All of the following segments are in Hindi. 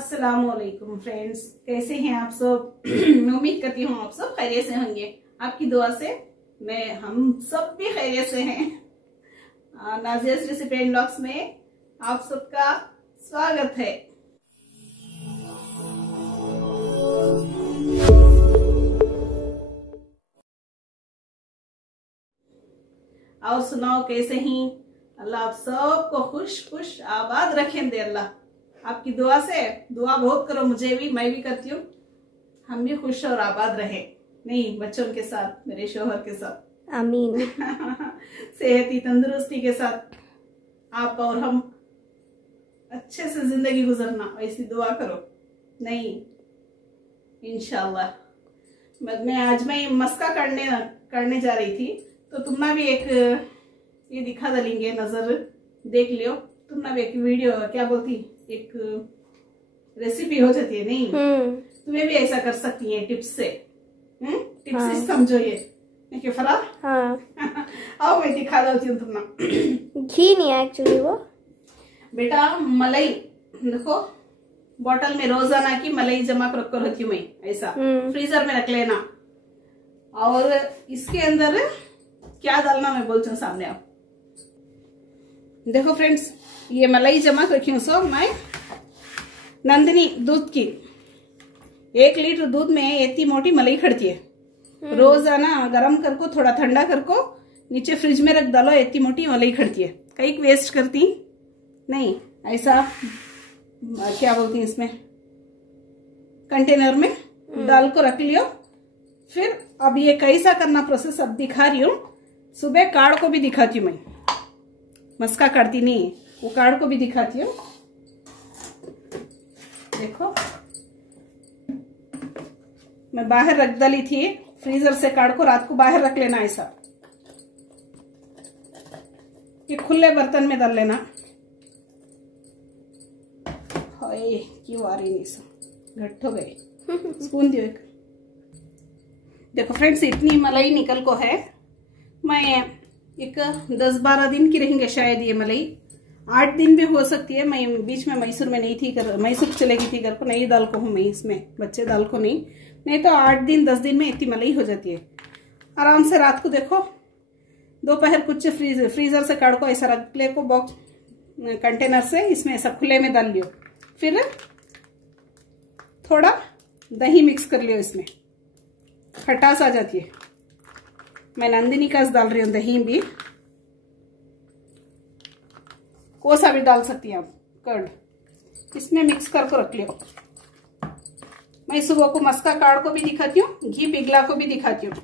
अस्सलामुअलैकुम फ्रेंड्स, कैसे हैं आप सब। मैं उम्मीद करती हूँ आप सब खैरियत से होंगे। आपकी दुआ से हम सब भी खैरियत से हैं। नाज़ियाज़ रेसिपी एंड व्लॉग्स में आप सबका स्वागत है। और सुनाओ कैसे ही। अल्लाह आप सबको खुश खुश आबाद रखें दे। अल्लाह आपकी दुआ से दुआ बहुत करो, मुझे भी, मैं भी करती हूँ। हम भी खुश और आबाद रहे, नहीं बच्चों के साथ, मेरे शोहर के साथ, आमीन। सेहती तंदुरुस्ती के साथ आप और हम अच्छे से जिंदगी गुजरना, ऐसी दुआ करो। नहीं इंशाल्लाह। मैं मस्का करने जा रही थी, तो तुमने भी एक ये दिखा दलेंगे, नजर देख लियो। तुमने भी एक वीडियो क्या बोलती, एक रेसिपी हो जाती है। नहीं तुम्हें भी ऐसा कर सकती है टिप्स से। टिप्स से समझो ये क्यों फरा। आओ मैं दिखा देती हूँ तुमने। घी नहीं है एक्चुअली वो बेटा, मलाई देखो, बॉटल में रोजाना की मलाई जमा कर रखी हूँ मैं, ऐसा फ्रीजर में रख लेना। और इसके अंदर क्या डालना मैं बोलती हूँ, सामने आओ। देखो फ्रेंड्स, ये मलाई जमा रखी हूँ। सो मैं नंदिनी दूध की 1 लीटर दूध में इतनी मोटी मलाई खड़ती है। रोजाना गरम करको, थोड़ा ठंडा करको, नीचे फ्रिज में रख डालो, इतनी मोटी मलाई खड़ती है। कहीं वेस्ट करती नहीं, ऐसा क्या बोलती है, इसमें कंटेनर में डाल को रख लियो। फिर अब ये कैसा करना प्रोसेस अब दिखा रही हूँ। सुबह काढ़ को भी दिखाती हूँ मैं, मस्का काढ़ती नहीं, वो काढ़ को भी दिखाती हूँ। देखो मैं बाहर रख डाली थी फ्रीजर से, काढ़ को रात को बाहर रख लेना, ऐसा कि खुले बर्तन में डाल लेना। क्यों आ रही नहीं, घट हो गए। स्पून दियो एक। देखो फ्रेंड्स, इतनी मलाई निकल को है। मैं एक 10-12 दिन की रहेंगे शायद ये मलाई, 8 दिन भी हो सकती है। मैं बीच में मैसूर में नहीं थी, मैसूर चले गई थी घर को, नहीं दाल को हूँ मैं इसमें, बच्चे दाल को नहीं तो 8 दिन 10 दिन में इतनी मलाई हो जाती है आराम से। रात को देखो, दोपहर कुछ फ्रीजर से काढ़ को ऐसा रख ले को, बॉक्स कंटेनर से, इसमें ऐसा खुले में डाल लियो। फिर थोड़ा दही मिक्स कर लियो, इसमें खटास आ जाती है। मैं नंदिनी का डाल रही हूँ दही भी, कोसा भी डाल सकती हैं आप, कर्ड इसमें मिक्स करके रख लियो। मैं सुबह को मस्का काढ़ को भी दिखाती हूँ, घी पिघला को भी दिखाती हूँ।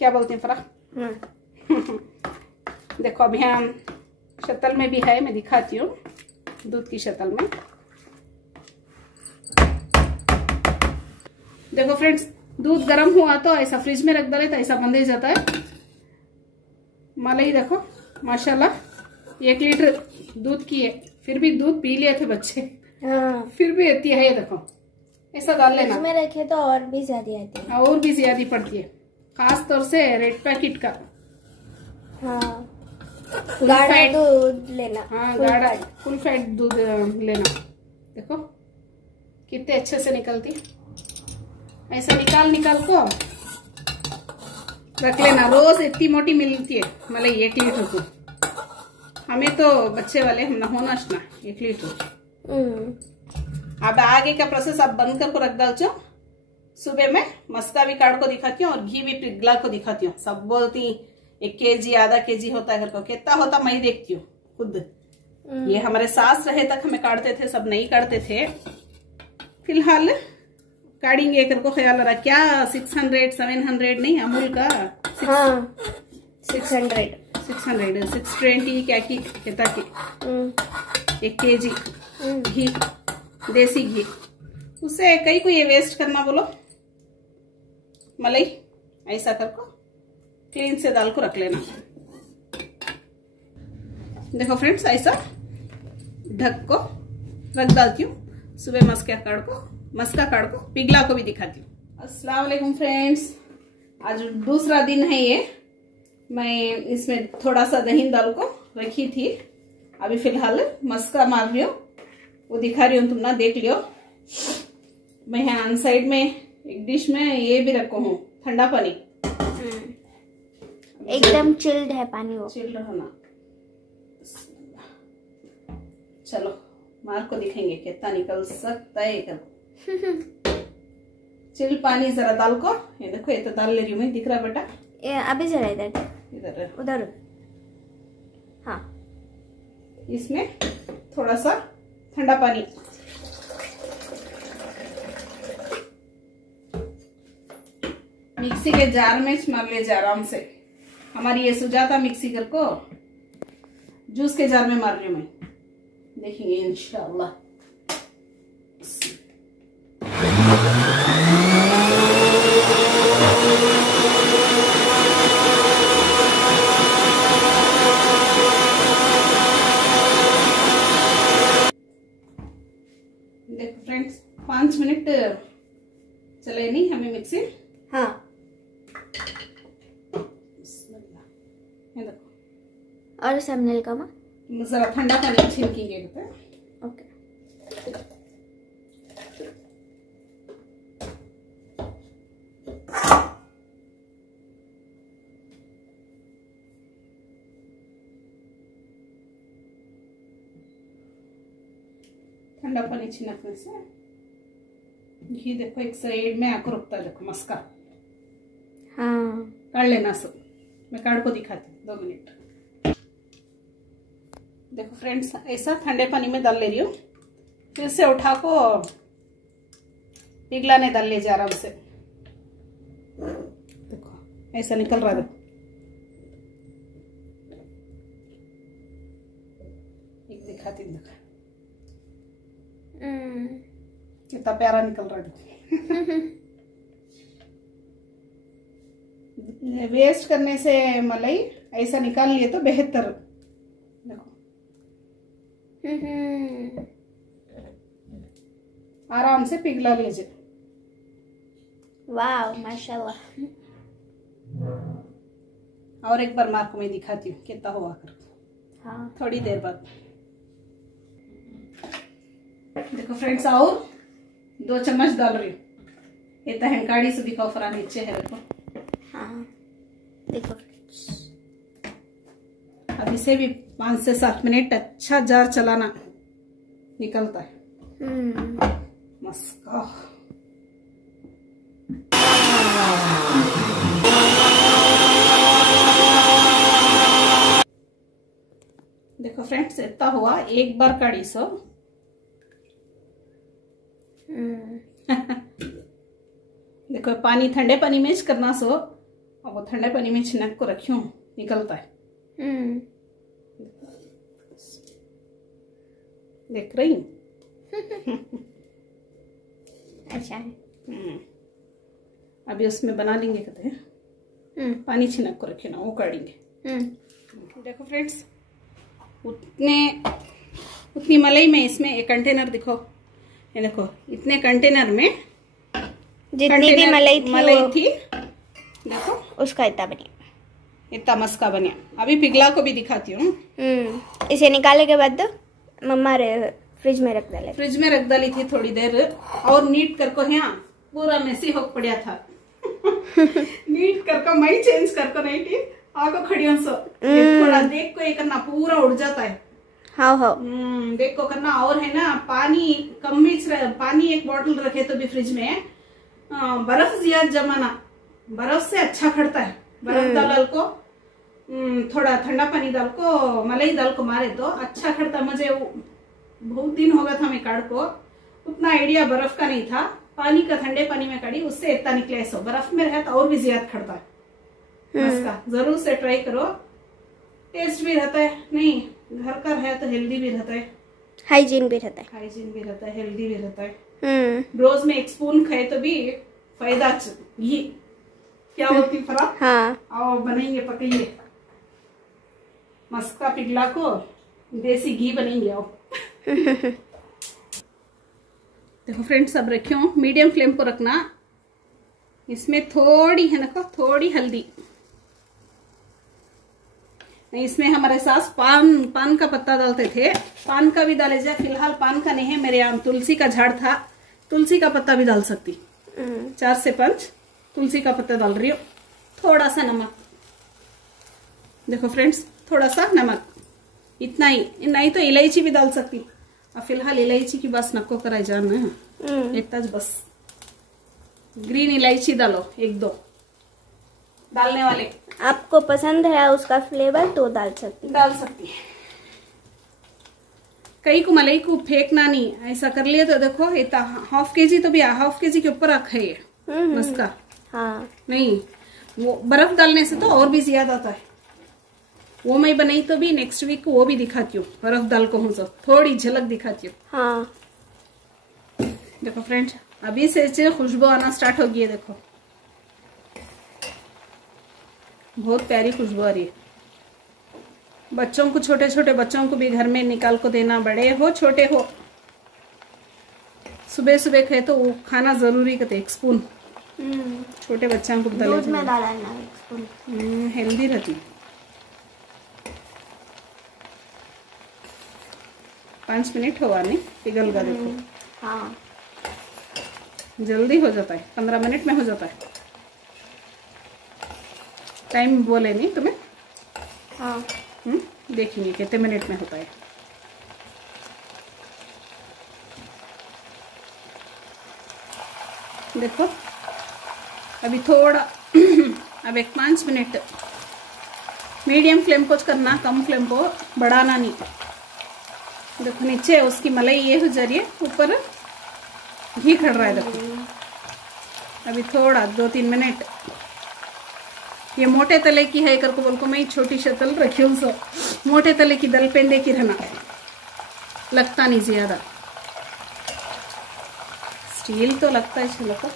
क्या बोलते हैं फरा। देखो अभी हम शतल में भी है, मैं दिखाती हूँ, दूध की शतल में। देखो फ्रेंड्स, दूध गर्म हुआ तो ऐसा फ्रिज में रख डाले तो ऐसा बंद हो जाता है। मलाई देखो माशाल्लाह 1 लीटर दूध की है, फिर भी दूध पी लिए थे बच्चे। फिर भी आती है, देखो ऐसा डाल लेना। फ्रिज में रखे तो और भी ज्यादा आती है, और भी ज्यादा पड़ती है, खास तौर से रेड पैकेट का। गाढ़ा दूध लेना। गाढ़ा फुल फैट दूध लेना। देखो कितने अच्छे से निकलती, ऐसा निकाल को रख लेना। रोज इतनी मोटी मिलती है मलाई 1 लीटर को। हमें तो बच्चे वाले हम ना होना 1 लीटर। अब आगे का प्रोसेस आप बंद करके रख डालो। सुबह में मस्का भी काढ़ को दिखाती हूँ और घी भी पिघला को दिखाती हूँ। सब बोलती 1 केजी आधा केजी होता है, घर को कितना होता मैं देखती हूँ खुद। ये हमारे सास रहे तक हमें काढ़ते थे, सब नहीं काढ़ते थे। फिलहाल काढ़ेंगे कर को ख्याल रहा। क्या 600-700 नहीं, अमूल का 620 क्या की कहता की 1 केजी घी, देसी घी, उससे कई को ये वेस्ट करना बोलो। मलाई ऐसा करको क्लीन से डाल को रख लेना। देखो फ्रेंड्स, ऐसा ढक को रख डालती हूँ। सुबह मस्का काढ़ को पिघला को भी दिखाती हूँ। अस्सलाम वालेकुम फ्रेंड्स, आज दूसरा दिन है ये। मैं इसमें थोड़ा सा दही डाल को रखी थी, अभी फिलहाल मस्का मार रही हूँ। वो दिखा रही हूँ, तुम ना देख लियो। मैं यहाँ साइड में एक डिश में ये भी रखो हूँ, ठंडा पानी। एकदम चिल्ड है पानी, वो चिल्ड रहना। चलो मार को दिखेंगे कितना निकल सकता है एक। चिल पानी जरा डाल को, ये देखो, ये तो डाल ले रही हूँ मैं, दिख रहा बेटा? अभी जरा इधर इधर उधर। हाँ, इसमें थोड़ा सा ठंडा पानी। मिक्सी के जार में मार ले जा आराम से। हमारी ये सुजाता मिक्सी कर को जूस के जार में मार रही हूँ मैं, देखेंगे इंशाअल्लाह। देखो फ्रेंड्स, 5 मिनट चले नहीं हमें मिक्सी। हाँ, और सामने का माँ जरा ठंडा पानी छिड़केंगे बेटा। ओके। ठंडा पानी छिड़कने से घी देखो एक साइड में आकर रुकता है, देखो मस्का। हाँ, काट लेना सब, मैं काट को दिखाती हूँ 2 मिनट। देखो फ्रेंड्स, ऐसा ठंडे पानी में डाल ले रही हूँ, फिर से उठा को पिघलाने डाल ले जा आराम से। देखो ऐसा निकल रहा है, देखो एक दिखाती हूँ, देखो कितना प्यारा निकल रहा है। वेस्ट करने से मलाई ऐसा निकाल लिए तो बेहतर। देखो आराम से पिघला लीजिए। वाह माशाल्लाह। और एक बार मार्क में दिखाती हूँ कितना हुआ कर। हाँ, थोड़ी देर बाद देखो फ्रेंड्स, और 2 चम्मच डाल रही हूँ। ये तहनकाड़ी से दिखाओ, फरा नीचे है देखो। हाँ देखो, अब इसे भी 5 से 7 मिनट अच्छा जार चलाना, निकलता है मस्का। देखो फ्रेंड्स, इतना हुआ, एक बार काढ़ी सो। देखो पानी ठंडे पानी में करना सो, और वो ठंडे पानी में छिनक को रखी हूँ, निकलता है। देख रही हूँ। अच्छा है। अभी उसमें बना लेंगे, कहते हैं पानी छिनक को रखे ना, वो काढ़ेंगे। देखो फ्रेंड्स, उतनी मलाई में इसमें एक कंटेनर दिखो, ये देखो, इतने कंटेनर में जितनी भी मलाई थी देखो उसका इतना बनिया, इतना मस्का बनिया। अभी पिघला को भी दिखाती हूँ। इसे निकालने के बाद मम्मा फ्रिज में रख डाले। फ्रिज में रख डाली थी थोड़ी देर, और नीट करको यहाँ पूरा मेसी हो पड़ा था। नीट करको मैं चेंज करको नहीं थी, आको खड़ी हूँ सो थोड़ा देख को ये करना, पूरा उड़ जाता है। हाँ देख को करना। और है ना, पानी कम भी, पानी एक बोतल रखे तो भी फ्रिज में, बर्फ ज्यादा जमाना, बर्फ से अच्छा खड़ता है। बर्फ डाल को थोड़ा ठंडा पानी डाल को मलाई डाल को मारे तो अच्छा खड़ता। मुझे बहुत दिन हो गया था मैं काढ़ को, उतना आइडिया बर्फ का नहीं था। पानी का ठंडे पानी में काढ़ी, उससे इतना निकले। सो बर्फ में रहे तो और भी ज्यादा खड़ता है। इसका जरूर से ट्राई करो, टेस्ट भी रहता है, नहीं घर का है तो हेल्दी भी रहता है, हाइजीन भी रहता है, हाइजीन भी रहता है, हेल्दी भी रहता है। रोज में 1 स्पून खाए तो भी फायदा। घी क्या होती फरा। हाँ, आओ बनेंगे, पकेंगे मस्का पिघला को देसी घी बनेंगे। आओ। देखो फ्रेंड्स, अब रखी हूँ, मीडियम फ्लेम पर रखना। इसमें थोड़ी है ना, थोड़ी हल्दी, नहीं, इसमें हमारे सास पान का पत्ता डालते थे, पान का भी डाले जाए। फिलहाल पान का नहीं है मेरे यहाँ, तुलसी का झाड़ था, तुलसी का पत्ता भी डाल सकती। 4 से 5 तुलसी का पत्ता डाल रही हूँ। थोड़ा सा नमक, देखो फ्रेंड्स, थोड़ा सा नमक, इतना ही, नहीं तो इलायची भी डाल सकती। और फिलहाल इलायची की बस नको कराई जाना है, इतना बस। ग्रीन इलायची डालो 1-2 डालने वाले। आपको पसंद है उसका फ्लेवर तो डाल सकती है। कई को मलाई को फेंकना नहीं, ऐसा कर लिए तो देखो इतना ½ kg तो भी ½ kg के ऊपर रखा है मस्का। हाँ, नहीं, वो बर्फ डालने से तो और भी ज्यादा आता है। वो मैं बनाई तो भी नेक्स्ट वीक वो भी दिखाती हूँ, बर्फ डाल को हूँ, थोड़ी झलक दिखाती हूँ। हाँ। देखो फ्रेंड्स, अभी से खुशबू आना स्टार्ट हो गई है। देखो बहुत प्यारी खुशबू आ रही है। बच्चों को, छोटे छोटे बच्चों को भी घर में निकाल को देना, बड़े हो छोटे हो, सुबह सुबह खाए तो वो खाना जरूरी कहते। 1 स्पून छोटे बच्चों को दूध में डालना 1 स्पून, हेल्दी रहती। 5 मिनट हुआ नहीं, पिघल गया। देखो हाँ, जल्दी हो जाता है, 15 मिनट में हो जाता है। टाइम बोले नहीं तुम्हें? हाँ। देखेंगे कितने मिनट में होता है। देखो अभी थोड़ा अब 5 मिनट मीडियम फ्लेम को करना, कम फ्लेम को बढ़ाना नहीं। देखो नीचे उसकी मलाई ये हो जा रही है, ऊपर घी खड़ रहा है। देखो अभी थोड़ा 2-3 मिनट। ये मोटे तले की है कर को बोल को मैं छोटी शतल रखी हूँ, सो मोटे तले की दल पेंदे की रहना, लगता नहीं ज्यादा। स्टील तो लगता है चलो को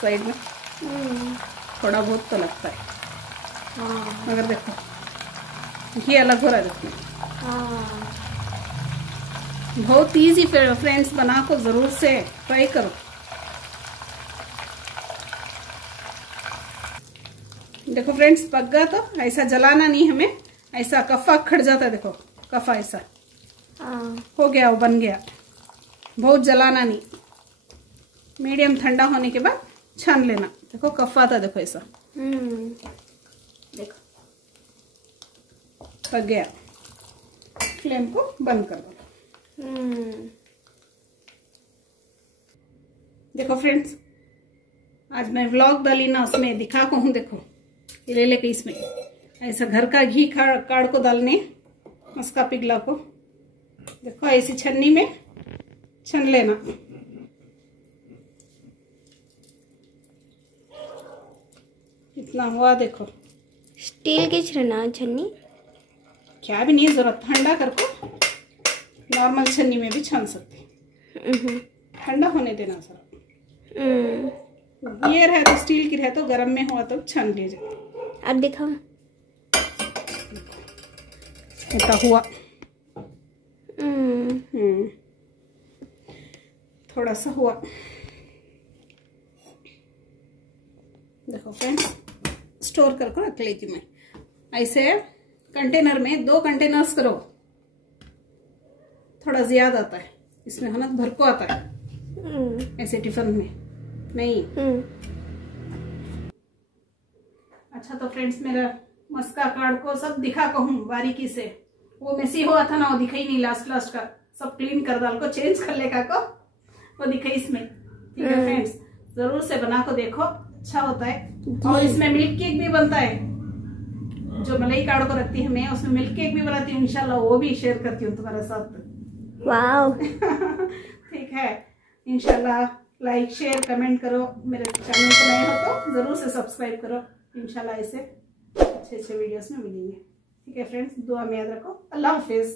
साइड में, थोड़ा बहुत तो लगता है। मगर देखो घी अलग हो रहा है। देखो बहुत इजी फ्रेंड्स, बना को जरूर से ट्राई करो। देखो फ्रेंड्स पक गया, तो ऐसा जलाना नहीं हमें, ऐसा कफा खड़ जाता है। देखो कफा ऐसा हो गया, वो बन गया। बहुत जलाना नहीं, मीडियम ठंडा होने के बाद छान लेना। देखो कफा था, देखो ऐसा देखो पक गया। फ्लेम को बंद कर दो। देखो फ्रेंड्स, आज मैं व्लॉग डाली ना, उसमें दिखा को हूँ। देखो ये ले लेके इसमें ऐसा घर का घी काढ़ को डालने, उसका पिघला को देखो ऐसी छन्नी में छन लेना। इतना हुआ देखो। स्टील की छन्नी क्या भी नहीं जरूरत, ठंडा करको नॉर्मल छन्नी में भी छान सकते। ठंडा होने देना सर। ये रहे तो स्टील की रहे तो गर्म में हुआ तो छान लीजिए। अब दिखाओ, ऐसा हुआ। थोड़ा सा हुआ। देखो फ्रेंड्स, स्टोर करके रख लेती मैं ऐसे कंटेनर में। 2 कंटेनर्स करो, थोड़ा ज्यादा आता है इसमें, है ना, भर को आता है ऐसे टिफिन में नहीं। अच्छा तो फ्रेंड्स, मेरा मस्का काढ़ को सब दिखा कहूँ बारीकी से। वो मेसी हुआ था ना, वो दिखा ही नहीं। लास्ट का सब क्लीन कर डाल को, चेंज कर लेगा को वो दिखा इसमें। ठीक है फ्रेंड्स, जरूर से बना को देखो, अच्छा होता है। और इसमें मिल्क केक भी बनता है, जो मलाई काढ़ को रखती है मैं, उसमें मिल्क केक भी बनाती हूँ। इंशाल्लाह वो भी शेयर करती हूँ तुम्हारे साथ। वाओ ठीक है, इंशाल्लाह लाइक शेयर कमेंट करो। मेरे चैनल को नए हो तो जरूर से सब्सक्राइब करो। इंशाल्लाह ऐसे अच्छे वीडियोस में मिलेंगे। ठीक है फ्रेंड्स, दुआ में याद रखो। अल्लाह हाफिज।